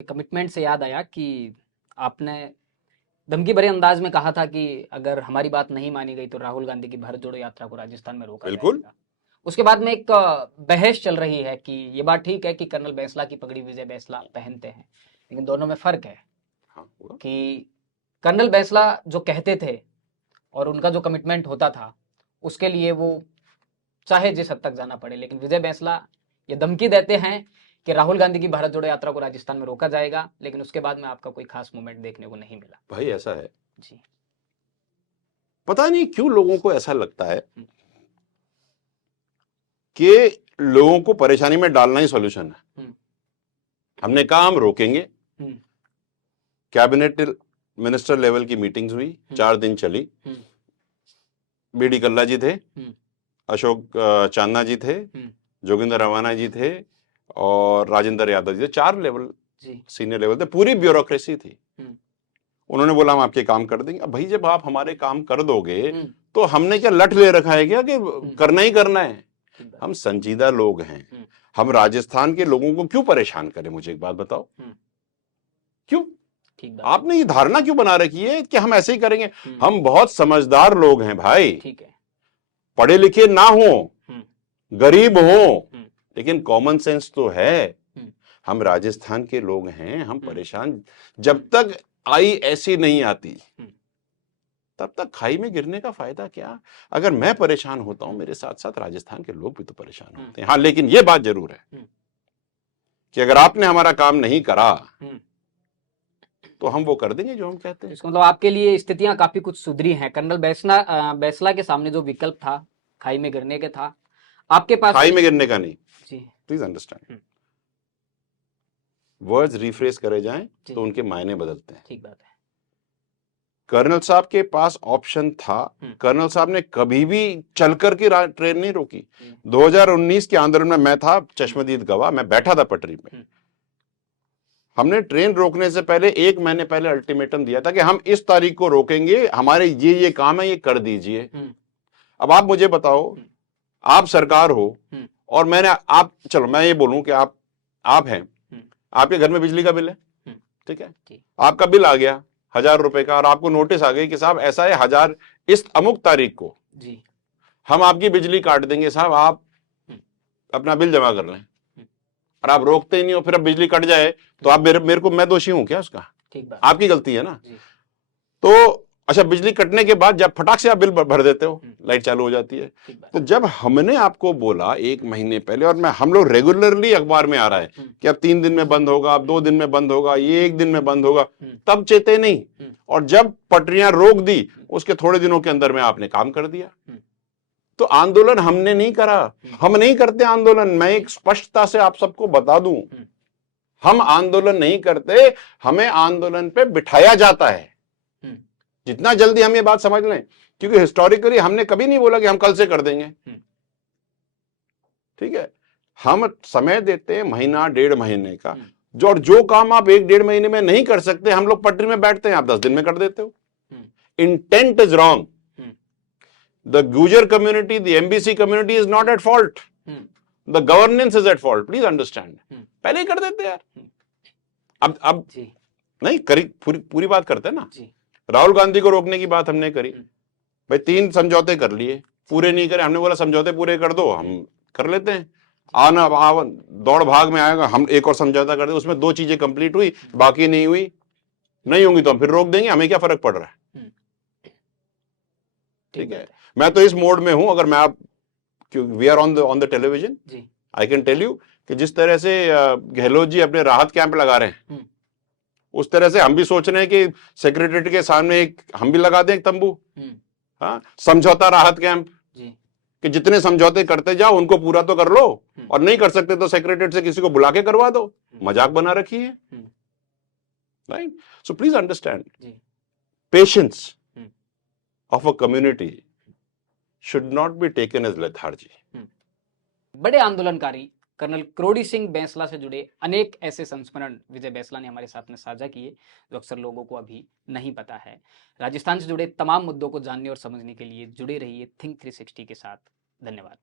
Commitment से याद आया कि आपने धमकी भरे अंदाज में कहा था कि अगर हमारी बात नहीं मानी गई तो राहुल गांधी की भारत जोड़ो यात्रा को राजस्थान में रोका बिल्कुल। जाएगा। उसके बाद में एक बहस चल रही है कि ये बात ठीक है कि कर्नल बैंसला की पगड़ी विजय बैंसला पहनते हैं, लेकिन दोनों में फर्क है हाँ, कि कर्नल बैंसला जो कहते थे और उनका जो कमिटमेंट होता था उसके लिए वो चाहे जिस हद तक जाना पड़े, लेकिन विजय बैंसला ये धमकी देते हैं कि राहुल गांधी की भारत जोड़ो यात्रा को राजस्थान में रोका जाएगा, लेकिन उसके बाद में आपका कोई खास मूवमेंट देखने को नहीं मिला। भाई ऐसा है जी, पता नहीं क्यों लोगों को ऐसा लगता है कि लोगों को परेशानी में डालना ही सॉल्यूशन है। हमने कहा हम रोकेंगे। कैबिनेट मिनिस्टर लेवल की मीटिंग्स हुई, 4 दिन चली। बीडी कल्ला जी थे, अशोक चांदना जी थे, जोगिंदर रवाना जी थे और राजेंद्र यादव जी थे। 4 लेवल सीनियर लेवल थे, पूरी ब्यूरोक्रेसी थी। उन्होंने बोला हम आपके काम कर देंगे। अब भाई जब आप हमारे काम कर दोगे तो हमने क्या लठ ले रखा है क्या कि करना ही करना है? हम संजीदा लोग हैं, हम राजस्थान के लोगों को क्यों परेशान करें? मुझे एक बात बताओ, क्यों? आपने ये धारणा क्यों बना रखी है कि हम ऐसे ही करेंगे? हम बहुत समझदार लोग हैं भाई, ठीक है, पढ़े लिखे ना हो, गरीब हो, लेकिन कॉमन सेंस तो है। हम राजस्थान के लोग हैं, हम परेशान जब तक आई ऐसी नहीं आती तब तक खाई में गिरने का फायदा क्या? अगर मैं परेशान होता हूं, मेरे साथ साथ राजस्थान के लोग भी तो परेशान होते हैं। हाँ, लेकिन यह बात जरूर है कि अगर आपने हमारा काम नहीं करा तो हम वो कर देंगे जो हम कहते हैं। इसका मतलब आपके लिए स्थितियां काफी कुछ सुधरी हैं। कर्नल बैंसला के सामने जो विकल्प था खाई में गिरने के था, आपके पास खाई में गिरने का नहीं। जी, प्लीज अंडरस्टैंड, वर्ड्स रिफ्रेश करे जाएं तो उनके मायने बदलते हैं। ठीक बात है। कर्नल साहब के पास ऑप्शन था, कर्नल साहब ने कभी भी चलकर की ट्रेन नहीं रोकी। 2019 के आंदोलन में मैं था, चश्मदीद गवाह, मैं बैठा था पटरी पे। हमने ट्रेन रोकने से पहले 1 महीने पहले अल्टीमेटम दिया था कि हम इस तारीख को रोकेंगे, हमारे ये काम है, ये कर दीजिए। अब आप मुझे बताओ, आप सरकार हो और मैंने आप, चलो मैं ये बोलूं कि आप हैं, आपके घर में बिजली का बिल है, ठीक है, आपका बिल आ गया 1000 रुपए का और आपको नोटिस आ गई कि साहब ऐसा है 1000 इस अमुक तारीख को जी हम आपकी बिजली काट देंगे, साहब आप अपना बिल जमा कर लें, और आप रोकते ही नहीं हो, फिर अब बिजली कट जाए तो आप मेरे को, मैं दोषी हूं क्या उसका? ठीक बात, आपकी गलती है ना। तो अच्छा, बिजली कटने के बाद जब फटाक से आप बिल भर देते हो, लाइट चालू हो जाती है। तो जब हमने आपको बोला 1 महीने पहले, और हम लोग रेगुलरली अखबार में आ रहा है कि अब 3 दिन में बंद होगा, अब 2 दिन में बंद होगा, ये 1 दिन में बंद होगा, तब चेते नहीं। और जब पटरियां रोक दी उसके थोड़े दिनों के अंदर में आपने काम कर दिया। तो आंदोलन हमने नहीं करा, हम नहीं करते आंदोलन। मैं एक स्पष्टता से आप सबको बता दूं, हम आंदोलन नहीं करते, हमें आंदोलन पे बिठाया जाता है। जितना जल्दी हम ये बात समझ लें, क्योंकि हिस्टोरिकली हमने कभी नहीं बोला कि हम कल से कर देंगे, ठीक है। हम समय देते हैं महीना 1.5 महीने का, जो काम आप 1-1.5 महीने में नहीं कर सकते, हम लोग पटरी में बैठते हैं, आप 10 दिन में कर देते हो। Intent is wrong. द गुजर community, the MBC community is not at fault, the governance is at fault, please understand. पहले ही कर देते यार। अब नहीं करी, पूरी बात करते हैं ना। राहुल गांधी को रोकने की बात हमने करी, भाई 3 समझौते कर लिए, पूरे नहीं करे, हमने बोला समझौते पूरे कर दो, हम कर लेते हैं। आना दौड़ भाग में आएगा, हम एक और समझौता कर दे, उसमें 2 चीजें कंप्लीट हुई, बाकी नहीं हुई, नहीं होंगी तो हम फिर रोक देंगे, हमें क्या फर्क पड़ रहा है, ठीक है। मैं तो इस मोड में हूं, अगर मैं आप, we are on the television, I can tell you कि जिस तरह से गहलोत जी अपने राहत कैंप लगा रहे हैं, उस तरह से हम भी सोच रहे हैं कि सेक्रेटरीट के सामने हम भी लगा दें एक तंबू, हाँ, समझौता राहत कैंप, कि जितने समझौते करते जाओ उनको पूरा तो कर लो, और नहीं कर सकते तो सेक्रेटरीट से किसी को बुला के करवा दो। मजाक बना रखी है, right? So please understand, patience of a community should not be taken as lethargy. बड़े आंदोलनकारी कर्नल क्रोड़ी सिंह बैंसला से जुड़े अनेक ऐसे संस्मरण विजय बैंसला ने हमारे साथ में साझा किए जो अक्सर लोगों को अभी नहीं पता है। राजस्थान से जुड़े तमाम मुद्दों को जानने और समझने के लिए जुड़े रहिए थिंक 360 के साथ। धन्यवाद।